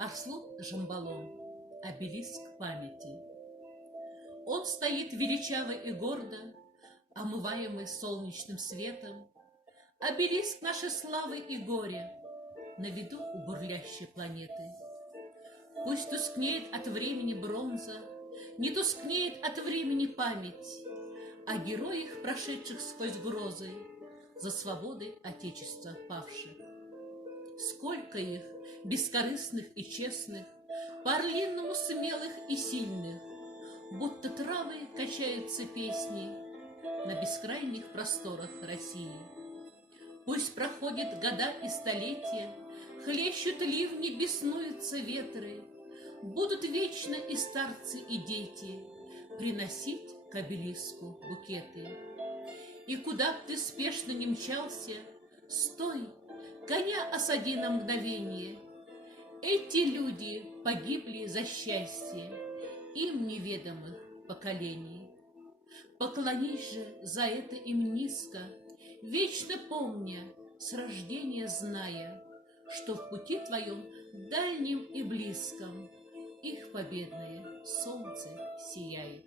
Арслан Жамбалон. Обелиск памяти. Он стоит величаво и гордо, омываемый солнечным светом. Обелиск нашей славы и горя на виду у бурлящей планеты. Пусть тускнеет от времени бронза, не тускнеет от времени память о героях, прошедших сквозь грозы за свободы Отечества павших. Сколько их, бескорыстных и честных, по-орлиному смелых и сильных, будто травы качаются песни на бескрайних просторах России. Пусть проходят года и столетия, хлещут ливни, беснуются ветры, будут вечно и старцы, и дети приносить к обелиску букеты. И куда б ты спешно не мчался, стой, коня осади на мгновение. Эти люди погибли за счастье им неведомых поколений. Поклонись же за это им низко, вечно помня, с рождения зная, что в пути твоем дальнем и близком их победное солнце сияет.